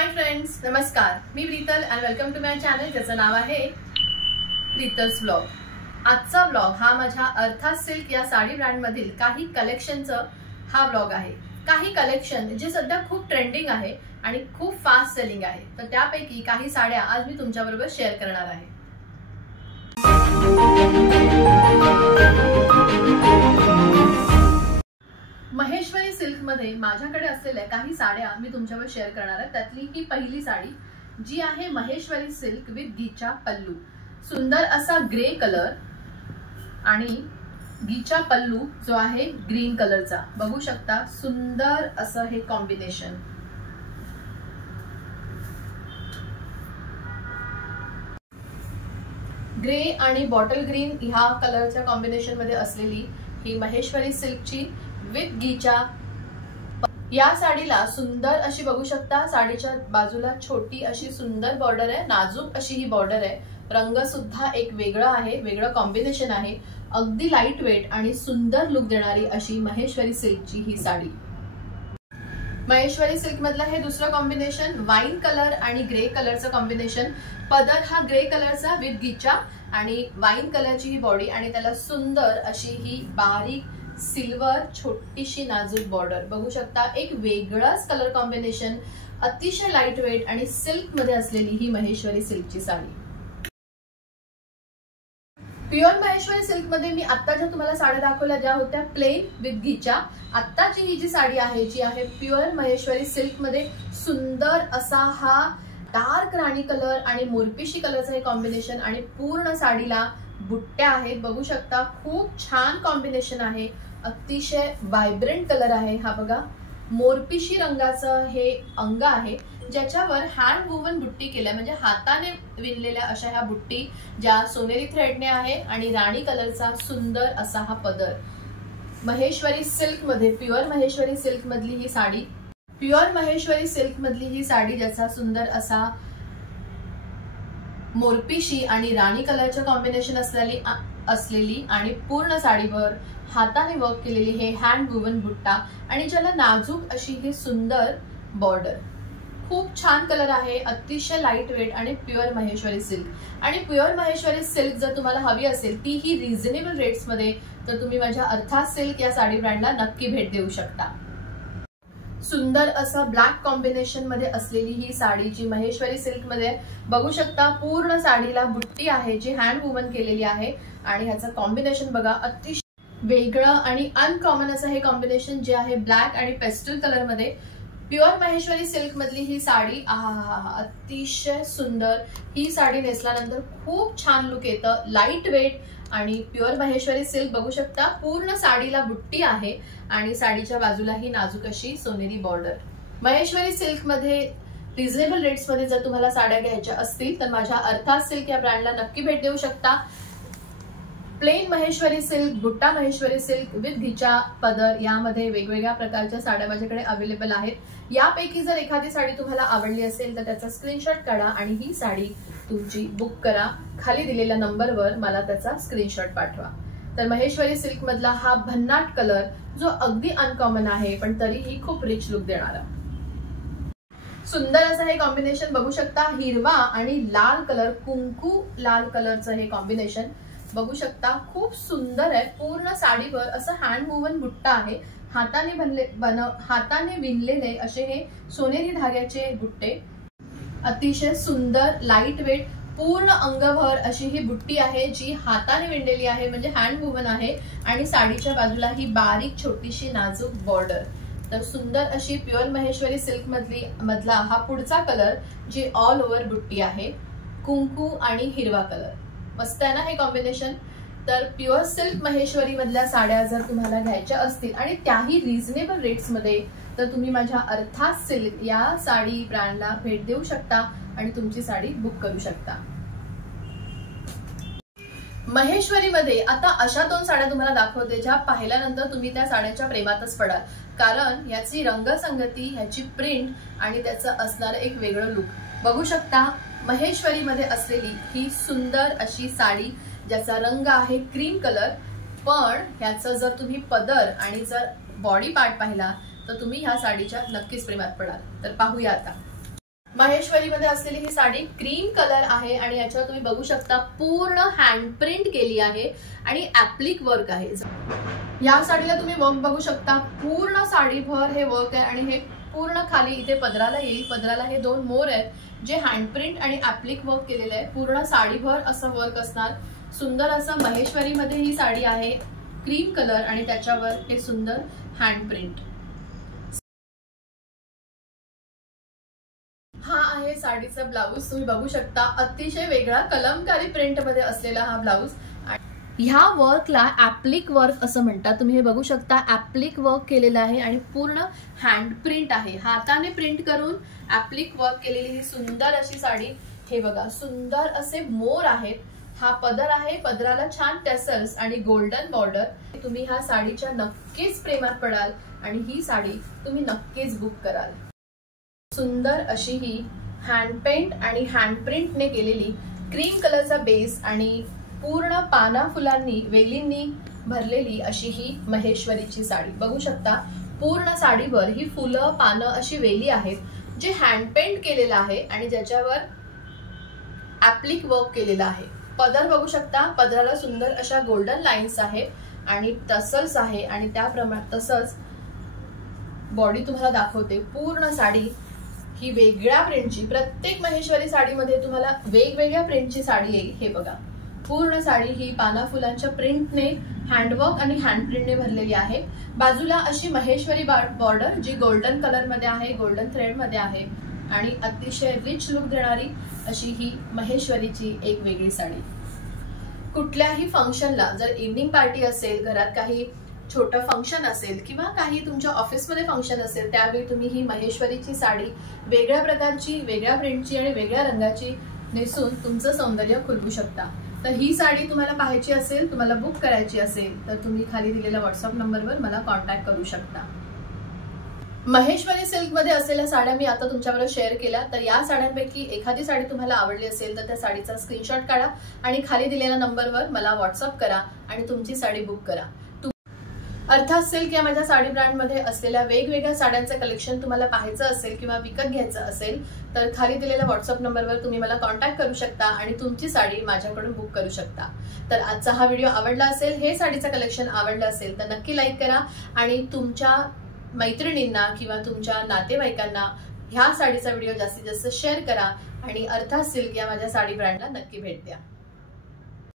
हाय friends, नमस्कार. मी Preetal and welcome to my channel ज्याचं नाव आहे प्रीतल्स व्लॉग. आजचा व्लॉग हा माझ्या अर्थात सिल्क या साडी ब्रँड मधील काही कलेक्शनचं हा व्लॉग आहे. काही कलेक्शन जे सध्या खूप ट्रेंडिंग आहे आणि खूप फास्ट सेलिंग आहे. तर त्यापैकी काही साड्या आज मी तुमच्याबरोबर शेअर करणार आहे. महेश्वरी सिल्क मध्ये माझ्याकडे असलेल्या काही साड्या मी तुमच्यावर शेअर करणार आहे. त्यातली ही पहिली साडी जी आहे महेश्वरी सिल्क विथ गीचा पल्लू. सुंदर असा ग्रे कलर आणि गीचा पल्लू जो आहे ग्रीन कलरचा. बघू शकता सुंदर असं हे कॉम्बिनेशन. ग्रे आणि बॉटल ग्रीन ह्या कलरच्या कॉम्बिनेशन मध्ये असलेली ही महेश्वरी सिल्कची विथ गीचा. या साडीला सुंदर अशी बघू शकता साडीच्या बाजूला छोटी अशी सुंदर बॉर्डर आहे. नाजूक अशी ही बॉर्डर आहे. रंग सुद्धा एक वेगळा आहे, वेगळं कॉम्बिनेशन आहे. अगदी लाईट वेट आणि सुंदर लुक देणारी अशी महेश्वरी सिल्कची ही साडी. महेश्वरी सिल्क मधलं हे दुसरं कॉम्बिनेशन वाईन कलर आणि ग्रे कलरचं कॉम्बिनेशन. पदर हा ग्रे कलरचा विथ गीचा आणि वाईन कलरची ही बॉडी आणि त्याला सुंदर अशी ही बारीक सिल्वर छोटीशी नाजूक बॉर्डर. बघू शकता एक वेगळाच कलर कॉम्बिनेशन. अतिशय लाईट वेट आणि सिल्क मध्ये असलेली ही महेश्वरी सिल्कची साडी. प्युअर महेश्वरी सिल्क मध्ये मी आता ज्या तुम्हाला साड्या दाखवल्या ज्या होत्या प्लेन विथ गीचा. आत्ताची ही जी साडी आहे जी आहे प्युअर महेश्वरी सिल्क मध्ये सुंदर असा हा डार्क राणी कलर आणि मोरपिशी कलरचं हे कॉम्बिनेशन आणि पूर्ण साडीला बुट्ट्या आहेत. बघू शकता खूप छान कॉम्बिनेशन आहे. अतिशय व्हायब्रंट कलर आहे हा. बघा मोरपिशी रंगाचं हे अंग आहे ज्याच्यावर हँड वुवन बुट्टी केल्या म्हणजे हाताने विणलेल्या अशा ह्या बुट्टी ज्या सोनेरी थ्रेडने आहे आणि राणी कलरचा सुंदर असा हा पदर. महेश्वरी सिल्क मध्ये प्युअर महेश्वरी सिल्क मधली ही साडी. प्युअर महेश्वरी सिल्क मधली ही साडी ज्याचा सुंदर असा मोरपिशी आणि राणी कलरचं कॉम्बिनेशन असलेली आणि पूर्ण साडीवर हाताने वर्क केलेली हे हँड वुवन बुट्टा आणि ज्याला नाजूक अशी ही सुंदर बॉर्डर. खूप छान कलर आहे. अतिशय लाईट वेट आणि प्युअर महेश्वरी सिल्क. आणि प्युअर महेश्वरी सिल्क जर तुम्हाला हवी असेल ती ही रिझनेबल रेट्स मध्ये तर तुम्ही माझ्या अर्थात सिल्क या साडी ब्रँडला नक्की भेट देऊ शकता. सुंदर असं ब्लॅक कॉम्बिनेशन मध्ये असलेली ही साडी जी महेश्वरी सिल्क मध्ये बघू शकता पूर्ण साडीला बुट्टी आहे जी हँड वुवन केलेली आहे आणि ह्याचं कॉम्बिनेशन बघा अतिशय वेगळं आणि अनकॉमन असं हे कॉम्बिनेशन जे आहे ब्लॅक आणि पेस्टल कलर मध्ये. प्युअर महेश्वरी सिल्क मधली ही साडी अतिशय सुंदर. ही साडी नेसल्यानंतर खूप छान लुक येतं. लाईट वेट आणि प्युअर महेश्वरी सिल्क. बघू शकता पूर्ण साडीला बुट्टी आहे आणि साडीच्या बाजूला ही नाजूक अशी सोनेरी बॉर्डर. महेश्वरी सिल्क मध्ये रिझनेबल रेट्स मध्ये जर तुम्हाला साड्या घ्यायच्या असतील तर माझ्या अर्थात सिल्क या ब्रँडला नक्की भेट देऊ शकता. प्लेन महेश्वरी सिल्क, बुट्टा महेश्वरी सिल्क विथ गीचा पदर यामध्ये वेगवेगळ्या प्रकारच्या साड्या माझ्याकडे अवेलेबल आहेत. यापैकी जर एखादी साडी तुम्हाला आवडली असेल तर त्याचा स्क्रीनशॉट काढा आणि ही साडी तुमची बुक करा. खाली दिलेल्या नंबरवर मला त्याचा स्क्रीनशॉट पाठवा. तर महेश्वरी सिल्क मधला हा भन्नाट कलर जो अगदी अनकॉमन आहे पण तरीही खूप रिच लुक देणारा. सुंदर असं हे कॉम्बिनेशन बघू शकता. हिरवा आणि लाल कलर, कुंकू लाल कलरचं हे कॉम्बिनेशन बघू शकता. खूप सुंदर आहे. पूर्ण साडीवर असं हँड वुवन बुट्टा आहे. हाताने विणलेले असे हे सोनेरी धाग्याचे बुट्टे. अतिशय सुंदर लाईट वेट पूर्ण अंगभर अशी ही बुट्टी आहे जी हाताने विणलेली आहे म्हणजे हँड वुवन आहे आणि साडीच्या बाजूला ही बारीक छोटीशी नाजूक बॉर्डर. तर सुंदर अशी प्युअर महेश्वरी सिल्क मधला हा पुढचा कलर जी ऑल ओव्हर बुट्टी आहे. कुंकू आणि हिरवा कलर. मस्त आहे ना हे कॉम्बिनेशन. तर प्युअर सिल्क महेश्वरी मधल्या साड्या जर तुम्हाला घ्यायच्या असतील आणि त्याही रिझनेबल रेट्स मध्ये तर तुम्ही माझ्या अर्थात सिल्क या साडी ब्रँडला भेट देऊ शकता आणि तुमची साडी बुक करू शकता. महेश्वरी मध्ये आता अशा 2 साड्या तुम्हाला दाखवते ज्या पाहिल्यानंतर तुम्ही त्या साड्यांच्या प्रेमातच पडाल. कारण याची रंगसंगती, ह्याची प्रिंट आणि त्याचं असणारं एक वेगळं लुक. बघू शकता महेश्वरी मध्ये असलेली ही सुंदर अशी साडी ज्याचा रंग आहे क्रीम कलर. पण ह्याचं जर तुम्ही पदर आणि जर बॉडी पार्ट पाहिला तर तुम्ही ह्या साडीच्या नक्कीच प्रेमात पडाल. तर पाहूया आता. महेश्वरीमध्ये असलेली ही साडी क्रीम कलर आहे आणि याच्यावर तुम्ही बघू शकता पूर्ण हँड प्रिंट केली आहे आणि ऍप्लिक वर्क आहे। या साडीला तुम्ही वर्क बघू शकता, पूर्ण साडीभर हे वर्क आहे आणि हे पूर्ण खाली इथे पदराला येईल। पदराला हे 2 मोर आहेत जे हँड प्रिंट आणि ऍप्लिक वर्क केलेले आहे। पूर्ण साडीभर असं वर्क असणार। सुंदर असं महेश्वरीमध्ये ही साडी आहे, क्रीम कलर आणि त्याच्यावर हे सुंदर हँड प्रिंट। हा आहे साडीचा ब्लाऊज, तुम्ही बघू शकता अतिशय वेगळा कलमकारी प्रिंट मध्ये असलेला हा ब्लाऊज। ह्या वर्कला ऍप्लिक वर्क असं म्हणतात। तुम्ही हे बघू शकता ऍप्लिक वर्क केलेलं आहे आणि पूर्ण हँड प्रिंट आहे, हाताने प्रिंट करून ऍप्लिक वर्क केलेली ही सुंदर अशी साडी। हे बघा सुंदर असे मोर आहेत, हा पदर आहे, पदराला छान टेसल्स आणि गोल्डन बॉर्डर। तुम्ही ह्या साडीच्या नक्कीच प्रेमात पडाल आणि ही साडी तुम्ही नक्कीच बुक कराल। सुंदर अशी ही हँड पेंट आणि हँड प्रिंटने केलेली क्रीम कलरचा बेस आणि पूर्ण पाना फुलांनी वेलींनी भरलेली अशी ही महेश्वरीची साडी बघू शकता। पूर्ण साडीवर ही फुलं पानं अशी वेली आहेत जे हँड पेंट केलेलं आहे आणि ज्याच्यावर ऍप्लिक वर्क केलेलं आहे। पदर बघू शकता, पदराला सुंदर अशा गोल्डन लाईन्स आहे आणि टसल्स आहे आणि त्याप्रमाणे तसंच बॉडी तुम्हाला दाखवते। पूर्ण साडी ही वेगळ्या प्रिंटची, प्रत्येक महेश्वरी साडीमध्ये तुम्हाला वेगवेगळ्या प्रिंटची साडी येईल। हे बघा पूर्ण साडी ही पाना फुलांच्या प्रिंटने, हँडवर्क आणि हँड प्रिंटने भरलेली आहे। बाजूला अशी महेश्वरी बॉर्डर जी गोल्डन कलर मध्ये आहे, गोल्डन थ्रेड मध्ये आहे आणि अतिशय रिच लुक देणारी अशी ही महेश्वरीची एक वेगळी साडी। कुठल्याही फंक्शनला, जर इव्हनिंग पार्टी असेल, घरात काही छोटं फंक्शन असेल किंवा काही तुमच्या ऑफिसमध्ये फंक्शन असेल, त्यावेळी तुम्ही ही महेश्वरीची साडी वेगळ्या प्रकारची, वेगळ्या प्रिंटची आणि वेगळ्या रंगाची नेसून तुमचं सौंदर्य खुलवू शकता। तर ही साडी तुम्हाला पाहायची असेल, तुम्हाला बुक करायची असेल तर तुम्ही खाली दिलेल्या व्हॉट्सअप नंबरवर मला कॉन्टॅक्ट करू शकता। महेश्वरी सिल्क मध्ये असलेल्या साड्या मी आता तुमच्याबरोबर शेअर केल्या। तर या साड्यांपैकी एखादी साडी तुम्हाला आवडली असेल तर त्या साडीचा स्क्रीनशॉट काढा आणि खाली दिलेल्या नंबरवर मला व्हॉट्सअप करा आणि तुमची साडी बुक करा। अर्थात सिल्क या माझ्या साडी ब्रँडमध्ये असलेल्या वेगवेगळ्या साड्यांचं कलेक्शन तुम्हाला पाहायचं असेल किंवा विकत घ्यायचं असेल तर खाली दिलेल्या व्हॉट्सअप नंबरवर तुम्ही मला कॉन्टॅक्ट करू शकता आणि तुमची साडी माझ्याकडून बुक करू शकता। तर आजचा हा व्हिडिओ आवडला असेल, हे साडीचं कलेक्शन आवडलं असेल तर नक्की लाईक करा आणि तुमच्या मैत्रिणींना किंवा तुमच्या नातेवाईकांना ह्या साडीचा व्हिडिओ जास्तीत जास्त शेअर करा आणि अर्थात सिल्क या माझ्या साडी ब्रँडला नक्की भेट द्या।